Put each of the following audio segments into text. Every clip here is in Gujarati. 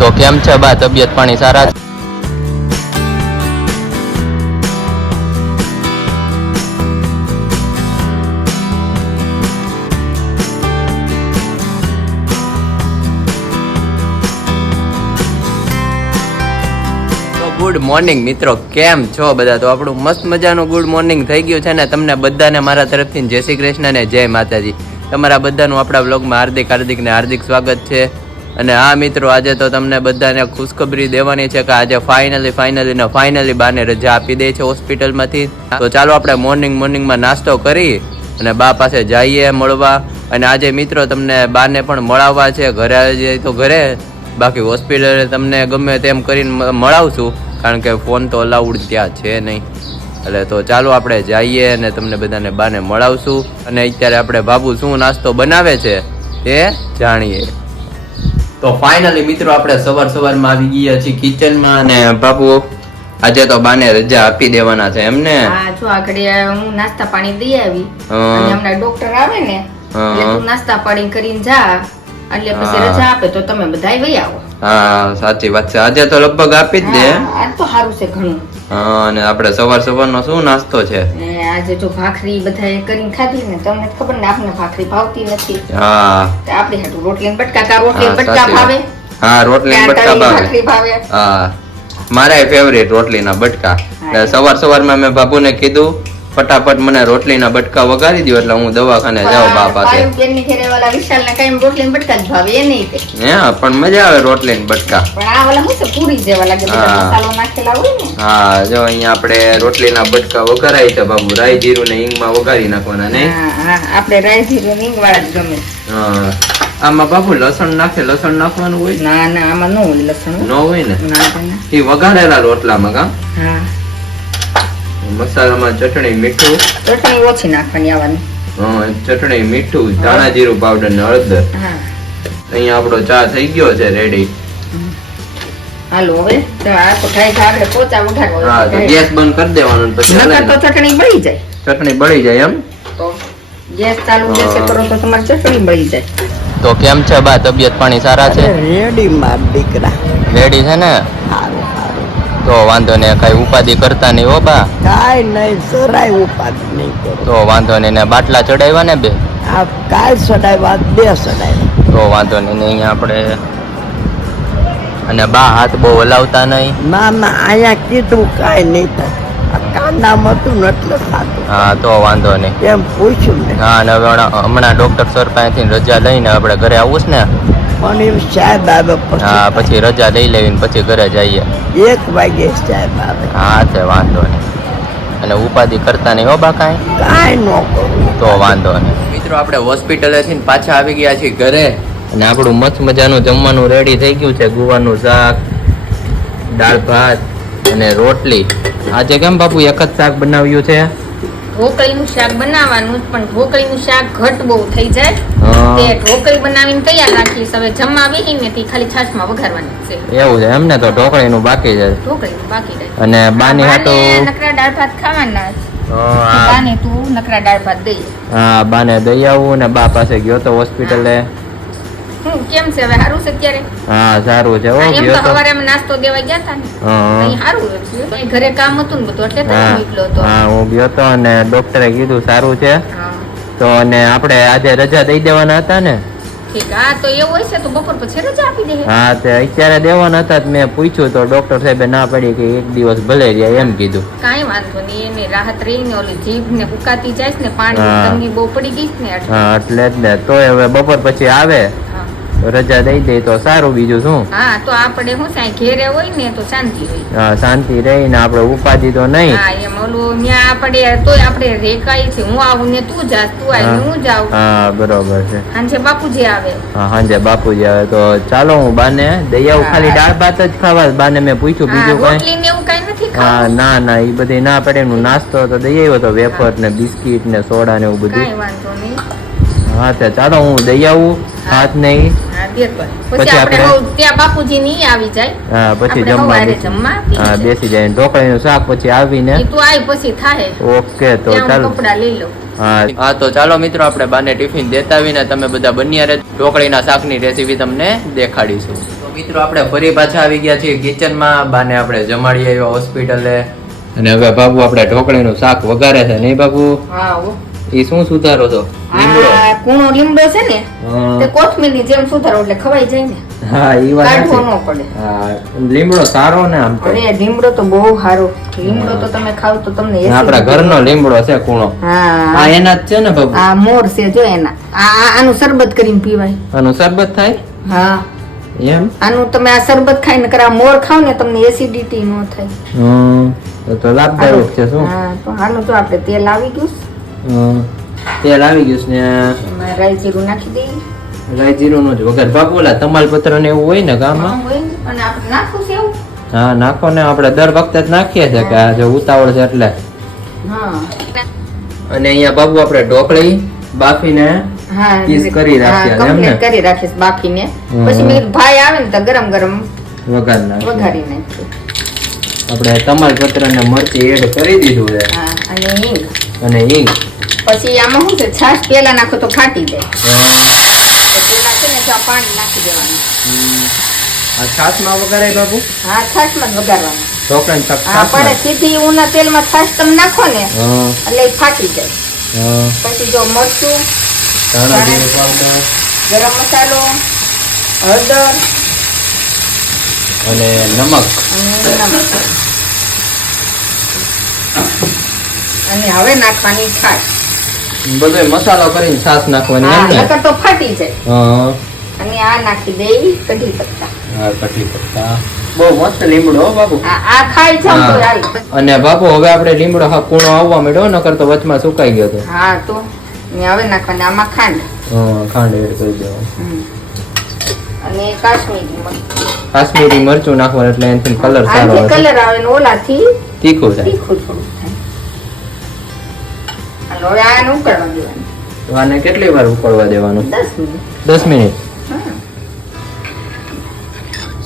તો કેમ છે બા તબિયત પાણી સારા છે? ગુડ મોર્નિંગ મિત્રો, કેમ છો બધા? તો આપણું મસ્ત મજાનું ગુડ મોર્નિંગ થઈ ગયું છે ને તમને બધાને મારા તરફથી જય શ્રી કૃષ્ણ ને જય માતાજી. તમારા બધાનું આપણા બ્લોગમાં હાર્દિક હાર્દિક ને હાર્દિક સ્વાગત છે. અને હા, મિત્રો, આજે તો તમને બધાને ખુશખબરી દેવાની છે કે આજે ફાઇનલી ફાઇનલી ને ફાઇનલી બાને રજા આપી દે છે હોસ્પિટલમાંથી. તો ચાલો આપણે મોર્નિંગ મોર્નિંગમાં નાસ્તો કરી અને બા પાસે જઈએ મળવા. અને આજે મિત્રો તમને બાને પણ મળાવવા છે, ઘરે જઈએ તો ઘરે. બાકી હોસ્પિટલે તમને ગમે તેમ કરીને મળાવશું. કારણ કે ફોન તો અલાઉડ ત્યાં છે નહીં. એટલે તો ચાલો આપણે જઈએ અને તમને બધાને બાને મળાવશું. અને અત્યારે આપણે બાબુ શું નાસ્તો બનાવે છે તે જાણીએ. તો ફાઇનલી મિત્રો આપણે સવાર સવારમાં આવી ગયા છીએ કિચનમાં અને બાપુ આજે તો બાને રજા આપી દેવાના છે એમને? હા જો આગળ હું નાસ્તા પાણી દઈ આવી. અને હમણાં ડોક્ટર આવે ને એટલે તું નાસ્તા પાણી કરીને જા. એટલે પછી રજા આપે તો તમે બધાય વઈ આવો. હા સાચી વાત છે. આજે તો લગભગ આપી જ દે. આજ તો સારું છે ઘણું. હા અને આપણે સવાર સવારનો શું નાસ્તો છે? ને આજે જો ભાખરી બધાએ કરીને ખાધી ને તમને ખબર ને આપને ભાખરી ભાવતી નથી. હા. આપણે હાટુ રોટલી ને બટકા કા રોટલી બટકા ભાવે. હા રોટલી બટકા ભાવે. હા. મારા ફેવરેટ રોટલીના બટકા. સવાર સવારમાં મેં બાપુને કીધું ફટાફટ મને રોટલીના બટકા વગાડી દો એટલે હું દવાખાને જાઉં બા પાસે તે હે પણ મજા આવે રોટલી બટકા. હા. જો અહીંયા આપણે રોટલીના બટકા વઘારાય છે બાબુ રાઈ જીરું ને હિંગમાં વઘારી નાખવાના નહીં? આપણે રાઈ જીરું નીંગ વાળા જ ગમે. હા આમાં બાબુ લસણ નાખે લસણ નાખવાનું હોય? ના ના આમાં ન હોય લસણ. ન હોય ના? એ વઘારેલા રોટલામાં કા? હા. મસાલામાં ચટણી મીઠું? ચટણી ઓછી નાખવાની આવવાની. ચટણી મીઠું ધાણા જીરું પાવડર ને હળદર. હા. અહીંયા આપણો ચા થઈ ગયો છે રેડી હાલો હવે તો આ તો ખાઈ ખા આપણે પોચા ઉઠાડો હા તો ગેસ બંધ કરી દેવાનો પછી નકર તો ચટણી બળી જાય. ચટણી બળી જાય એમ? તો ગેસ ચાલુ ગેસે કરો તો તમારી ચટણી બળી જાય. તો કેમ છે બા તબિયત પાણી સારા છે? રેડી માર દીકરા. રેડી છે ને? તો વાંધો ને કઈ ઉપાધિ કરતા નહીં હો બા. કાંઈ નહીં જરાય ઉપાધિ નહીં કરો તો વાંધો નહીં ને બાટલા ચડાવ્યા ને બે? આ કાલ ચડાવ્યા બે ચડાવ્યા તો વાંધો નહીં ને અહીંયા આપણે અને બા હાથ બહુ હલાવતા નહીં. ના ના અહીંયા કીધું કાંઈ નહીં થાય. હતું ને એટલે થતું હા તો વાંધો નહીં. એમ પૂછ્યું ને હા અને હવે હમણાં- ડોક્ટર સર પાસેથી રજા લઈને આપણે ઘરે આવું ને? પણ એમ સાહેબ આવે હા પછી રજા લઈ લેવી પછી ઘરે જઈએ. એક વાગે સાહેબ આવે. હા તે વાંધો નહીં. અને ઉપાધિ કરતા નહીં હો બા કાંઈ? કાંઈ ન તો વાંધો નહીં. મિત્રો આપણે છે પાછા આવી ગયા છીએ ઘરે. અને આપણું મસ્ત મજાનું જમવાનું રેડી થઈ ગયું છે. ગુવાનું શાક દાળ ભાત અને રોટલી. આજે કેમ બાપુ એક જ શાક બનાવ્યું છે? ઢોકળીનું શાક બનાવવાનું પણ ઢોકળીનું શાક ઘટ બહુ થઈ જાય. તે ઢોકળી બનાવીને તૈયાર રાખીશ. હવે જમવા બેહીને તે ખાલી છાશમાં વઘારવાની છે. એવું છે એમને તો ઢોકળીનું બાકી છે. ઢોકળીનું બાકી રહે. અને બાની હાટો? નકરા દાળ ભાત ખાવાના. બાને તું નકરા દાળ ભાત દઈ. હા, બાને દઈ આવું ને બા પાસે ગયો તો હોસ્પિટલે. હું કેમ છે હવે? સારું છે અત્યારે? હા સારું છે ઓકે એમ તો સવારે અમે નાસ્તો દેવા ગયા હતા ને. હા અહીં સારું છે. ઘરે કામ હતું ને બધું એટલે હા મોકલ્યો હતો. હા, હું ગયો તો અને ડોક્ટરે કીધું સારું છે. તો અને આપણે આજે રજા દઈ દેવાના હતા ને. ઠીક હા તો એવું હોય છે તો બપોર પછી રજા આપી દે. હા તે અત્યારે દેવાના હતા મેં પૂછ્યું તો ડોક્ટર સાહેબે ના પડી કે એક દિવસ ભલે રહ્યા એમ કીધું. કાંઈ વાંધો નહીં એને રાહત રહીને ઓલી જીભ ને ઉકાતી જાય ને પાણી તંગી બહુ પડી ગઈ ને એટલે. જ ને તોય હવે બપોર પછી આવે. રજા દઈ દે તો સારું બીજું શું? હા તો આપણે શું સાઈ ઘેરે હોય ને તો શાંતિ હોય. હા શાંતિ રહીને આપણે ઉપાધિ તો નહીં. હા એમ ઓલું ત્યાં આપણે તોય આપણે રેકાય છે. હું આવું ને તું જાસ તું આવી હું જાઉં. હા બરોબર છે. હાંજે બાપુજી આવે. હા હાંજે બાપુજી આવે. તો ચાલો હું બાને દઈ આવું ખાલી દાળ ભાત જ ખાવા. બાને મેં પૂછ્યું બીજું કઈ? રોટલી ને એવું કઈ નથી હા ના ના એ બધી ના પડે. એનું નાસ્તો તો દઈ આવ્યો તો વેફર ને બિસ્કિટ ને સોડા ને એવું બધું. હા તે ચાલો હું દઈ આવું. હાથ નહીં. પછી આપણે ત્યાં બાપુજી ની આવી જાય. હા પછી જમવા જમવા હા બેસી જાય. ઢોકળીનું શાક પછી આવીને તું આવી પછી થાય ઓકે તો ચાલો. કપડા લઈ લો હા. હા તો ચાલો મિત્રો આપણે બાને ટિફિન દેતા આવીને તમે બધા બન્યા રહે. ઢોકળીના શાકની રેસીપી તમને દેખાડીશું. તો મિત્રો આપણે ફરી પાછા આવી ગયા છીએ કિચનમાં બાને આપણે જમાડી આવ્યા હોસ્પિટલે અને હવે બાબુ આપણે ઢોકળીનું શાક વઘારે છે નહીં બાબુ? હા હો. એ શું સુધારો છો? લીમડો? આ કૂણો લીમડો છે ને તે કોથમીરની જેમ સુધારો એટલે ખવાઈ જાય ને. હા એ વાત કાઢવો ન પડે. હા લીમડો સારો ને આમ તો. અરે લીમડો તો બહુ સારો. લીમડો તો તમે ખાવ તો તમને આપણા ઘરનો લીમડો છે કૂણો. હા. આ એના જ છે ને બાબુ? આ મોર છે જો એના. આ આનું શરબત કરીને પીવાય. આનું શરબત થાય? હા. એમ? આનું તમે આ શરબત ખાઈને કરા મોર ખાવ ને તમને એસિડિટી ન થાય. હમ, તો લાભદાયક છે શું? હા તો હાલો તો આપણે તેલ આવી ગયું તેલ આવી ગયું છે ને એમાં રાઈ જીરું નાખી દઈએ. રાઈ જીરું નો જ વગર બાપુ ઓલા તમાલપત્ર ને એવું હોય ને ગામમાં? અને આપણે નાખવું છે એવું? હા નાખો ને. આપણે દર વખતે જ નાખીએ છીએ કે જો ઉતાવળ છે એટલે. હા. અને અહીંયા બાબુ આપણે ઢોકળી બાફીને પીસ કરી રાખ્યા એમ ને? કરી રાખીશ બાફીને. પછી મેં ભાઈ આવે ને તો ગરમ ગરમ વઘાર નાખીએ. વઘારી નાખીએ. આપણે તમાલપત્ર ને મરચી એડ કરી દીધું છે. અને હિંગ. અને હિંગ. પછી આમાં શું છે? છાશ પેલા નાખો તો ફાટી જાય. પેલા છે ને ત્યાં પાણી નાખી દેવાનું. આ છાશમાં વઘારાય બાબુ હા છાશમાં જ શાક હા સીધી ઉના તેલમાં છાશ તમે નાખો ને એટલે ફાટી જાય. પછી જો મરચું ગરમ મસાલો હળદર. અને નમક. અને હવે નાખવાની છાશ. બધો મસાલો કરીને છાશ નાખવાની હા નકર તો ફાટી જાય. હા. અને આ નાખી દઈ કઢી પત્તા. હા કઢી પત્તા. બહુ મસ્ત લીમડો બાપુ. આ ખાઈ છો તો. અને બાપુ હવે આપણે લીમડો હા કૂણો આવવા માંડ્યો નકર તો વચમાં સુકાઈ ગયો તો. હા તો ને હવે નાખવાની આમાં ખાંડ. હા, ખાંડ એડ કરી દેવાનું. અને કાશ્મીરી મરચું. કાશ્મીરી મરચું નાખવાનું એટલે એનાથી કલર સારો આવે કલર આવે ને ઓલાથી તીખું થાય. તીખું થોડું. હવે આને ઉકળવા દેવાનું. તો આને કેટલી વાર ઉકળવા દેવાનું? 10 મિનિટ. 10 મિનિટ?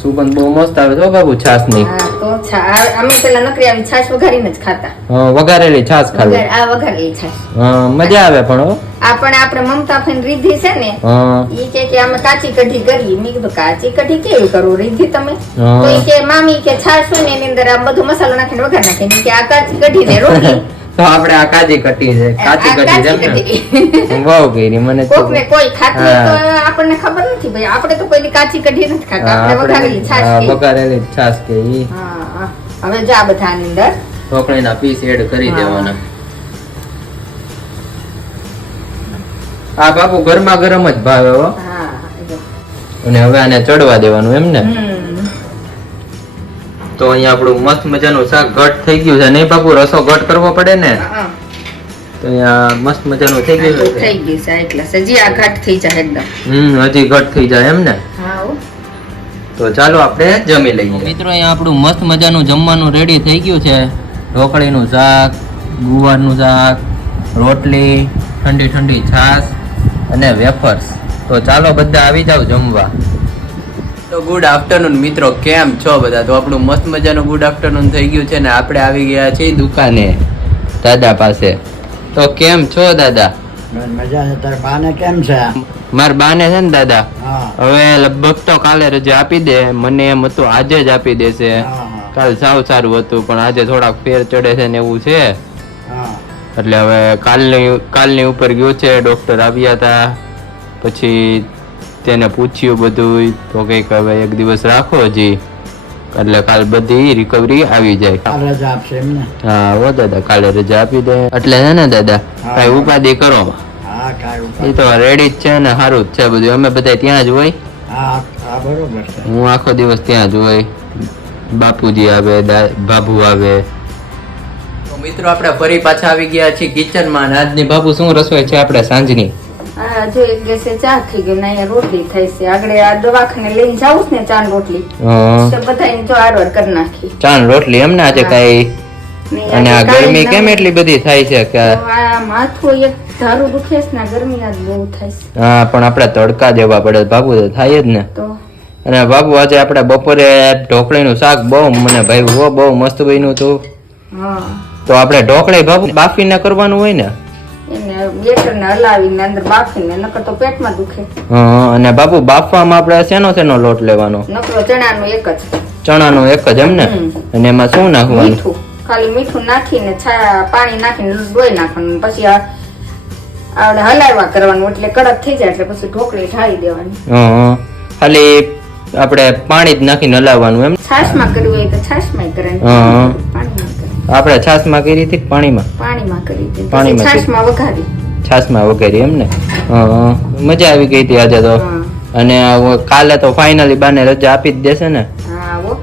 સુગંધ બહુ મસ્ત આવે છે બાબુ છાસની. તો છા અમે પેલા નકરી આવી છાશ વઘારીને જ ખાતા. વઘારેલી છાસ ખાવી આ વઘારેલી છાસ હા, મજા આવે પણ આ પણ આપણે મમતા ફેન રીધી છે ને ઈ કે કે અમે કાચી કઢી કરી મેં કીધું કાચી કઢી કેવી કરો? રીધી તમે? તો ઈ કે મામી કે છાશ હોય ને એની અંદર આ બધો મસાલો નાખીને વઘાર નાખીને. કે આ કાચી કઢી ને રોટલી તો આપણે આ કાજી કટી છે કાચી કટી છે. ને? બહુ કરી મને કોકને કોઈ ખાતું તો આપણને ખબર નથી ભાઈ. આપણે તો કોઈની કાચી કઢી નથી ખાતા. આપણે વઘારેલી છાશ હા, વઘારેલી છાશ કે ઈ. હા. હવે જા બધાની અંદર. ઢોકળીના પીસ એડ કરી દેવાના. આ બાપુ ગરમા ગરમ જ ભાવે હો. અને હવે આને ચડવા દેવાનું એમ ને. તો અહીંયા આપણું મસ્ત મજાનું શાક ઘટ થઈ ગયું છે. નહીં બાપુ રસો ઘટ કરવો પડે ને? તો અહીંયા મસ્ત મજાનું થઈ ગયું થઈ ગયું છે એટલે સજી આ ઘટ થઈ જાય એકદમ. હમ હજી ઘટ થઈ જાય એમ ને? હા તો ચાલો આપણે જમી લઈએ. મિત્રો અહીંયા આપણું મસ્ત મજાનું જમવાનું રેડી થઈ ગયું છે. ઢોકળીનું શાક ગુવારનું શાક રોટલી ઠંડી ઠંડી છાશ અને વેફર્સ. તો ચાલો બધા આવી જાવ જમવા. તો ગુડ આફ્ટરનૂન મિત્રો કેમ છો બધા? તો આપણું મસ્ત મજાનું ગુડ આફ્ટરનૂન થઈ ગયું છે ને આપણે આવી ગયા છીએ દુકાને દાદા પાસે. તો કેમ છો દાદા? મજા છે. તાર બાને કેમ છે? મારા બાને છે ને દાદા? હવે લગભગ તો કાલે રજા આપી દે મને એમ હતું આજે જ આપી દેશે. કાલ સાવ સારું હતું પણ આજે થોડાક ફેર ચડે છે ને એવું છે. એટલે હવે કાલની કાલની ઉપર ગયો છે ડોક્ટર આવ્યા હતા પછી તેને પૂછ્યું બધું તો કંઈક હવે એક દિવસ રાખો હજી. એટલે કાલ બધી રિકવરી આવી જાય. રજા આપશે એમને હા હો દાદા કાલે રજા આપી દે. એટલે છે ને દાદા હા. કઈ ઉપાધિ કરો. એ તો રેડી જ છે ને સારું જ છે બધું. અમે બધા ત્યાં જ હોય. હા હા હું આખો દિવસ ત્યાં જ હોય. બાપુજી આવે બાબુ આવે. મિત્રો આપણે ફરી પાછા આવી ગયા છીએ કિચનમાં અને આજની બાપુ શું રસોઈ છે? આપણે સાંજની. હા જો એક ગેસે ચા થઈ ગયો ને રોટલી થઈ છે. આગળ આ દવાખાને લઈને જાઉં ને ચા રોટલી. બધાને જો આરવાર કરી નાખી. ચાન રોટલી એમ આજે. કઈ? અને આ ગરમી કેમ એટલી બધી થાય છે કે માથું એક ધારું દુખે છે ને ગરમી આજ બહુ થાય છે. હા પણ આપણે તડકા દેવા પડે બાબુ તો થાય જ ને. અને બાબુ આજે આપણે બપોરે ઢોકળીનું શાક બહુ મને ભાઈ બહુ મસ્ત બન્યું હતું તો આપણે ઢોકળી બાફી ને કરવાનું હોય ને? બેટરને હલાવીને અંદર બાફીને નકર તો પેટમાં દુખે. હા, અને બાપુ બાફવામાં આપણે શેનો શેનો લોટ લેવાનો? નકરો ચણાનો એક જ. ચણાનો એક જ એમ ને? અને એમાં શું નાખવાનું? મીઠું. ખાલી મીઠું નાખીને છા પાણી નાખીને ધોઈ નાખવાનું પછી આ આપણે હલાવ્યા કરવાનું એટલે કડક થઈ જાય એટલે પછી ઢોકળી ઢાળી દેવાની. હા, ખાલી આપણે પાણી જ નાખીને હલાવવાનું એમ? છાશમાં કરવું હોય તો છાશમાં કરે હા. આપણે છાશમાં કરી હતી પાણીમાં? પાણીમાં કરી હતી. પાણીમાં. છાશમાં વઘારી. છાશમાં વગેરે એમ ને મજા આવી ગઈ હતી આજે તો. અને કાલે તો ફાઇનલી બાને રજા આપી જ દેશે ને. હા આવો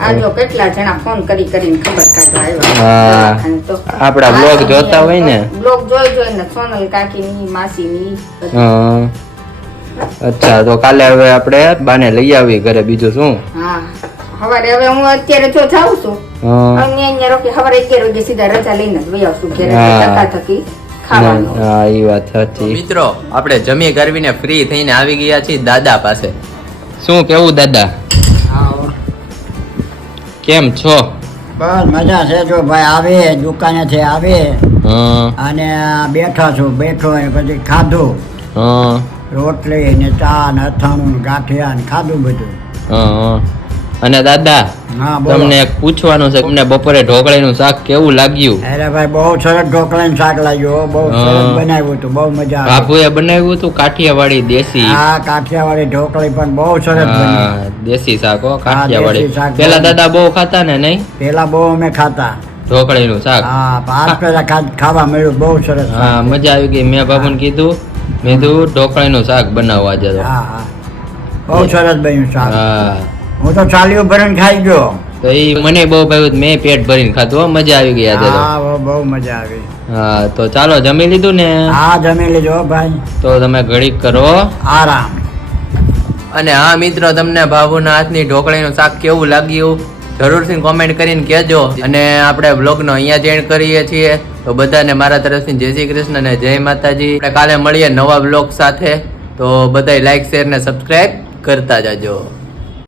આ જો કેટલા જણા ફોન કરી કરીને ખબર કાઢવા હા. આવ્યા દવાખાને તો. આપણા બ્લોગ જોતા હોય ને. બ્લોગ જોઈ જોઈને સોનલ કાકી ની માસી ની અચ્છા તો કાલે હવે આપણે બાને લઈ આવી ઘરે બીજું શું? હવારે હવે હું અત્યારે જો જાઉં છું. અહીંયા રોકી સવારે અગિયાર વાગે સીધા રજા લઈને જ વહી આવશું ઘરે. થકી ખાવાનું હા એ વાત સાચી. મિત્રો આપણે જમી કરવીને ફ્રી થઈને આવી ગયા છીએ દાદા પાસે. શું કેવું દાદા? કેમ છો? બસ મજા છે જો ભાઈ આવે દુકાને છે આવે અને બેઠા છું બેઠો અને પછી ખાધું. હા. રોટલી ને ચા ને અથાણું ને ગાંઠિયા ને ખાધું બધું. હા. અને દાદા તમને એક પૂછવાનું છે તમને બપોરે ઢોકળીનું શાક કેવું લાગ્યું? અરે ભાઈ બહુ સરસ ઢોકળાનું શાક લાગ્યું બહુ સરસ બનાવ્યું હતું બહુ મજા આવી. બાપુએ બનાવ્યું હતું કાઠિયાવાડી દેશી? હા કાઠિયાવાડી ઢોકળી પણ બહુ સરસ બની. દેશી શાક હો કાઠિયાવાડી. પેલા દાદા બહુ ખાતા ને નહીં? પેલા બહુ અમે ખાતા. ઢોકળીનું શાક? હા પાંચ પેલા ખાવા મળ્યું બહુ સરસ હા મજા આવી ગઈ. મેં બાપુને કીધું મેં કીધું ઢોકળીનું શાક બનાવવા જતો હા હા. બહુ સરસ બન્યું શાક. હા. હું તો ચાલ્યું ભરીને ખાઈ ગયો. તો એ મને બહુ ભાવ્યું મેં પેટ ભરીને ખાધું હો, મજા આવી ગઈ આજે તો. હા બહુ મજા આવી. હા તો ચાલો જમી લીધું ને? હા જમી લીધો ભાઈ. તો તમે ઘડીક કરો. આરામ. અને હા મિત્રો તમને બાબુના હાથની ઢોકળીનું શાક કેવું લાગ્યું? જરૂરથી કોમેન્ટ કરીને કહેજો. અને આપણે બ્લોગનો અહીંયા જ એન્ડ કરીએ છીએ. તો બધાને મારા તરફથી જય શ્રી કૃષ્ણ અને જય માતાજી. આપણે કાલે મળીએ નવા બ્લોગ સાથે. તો બધાય લાઈક શેર ને સબસ્ક્રાઈબ કરતા જાજો.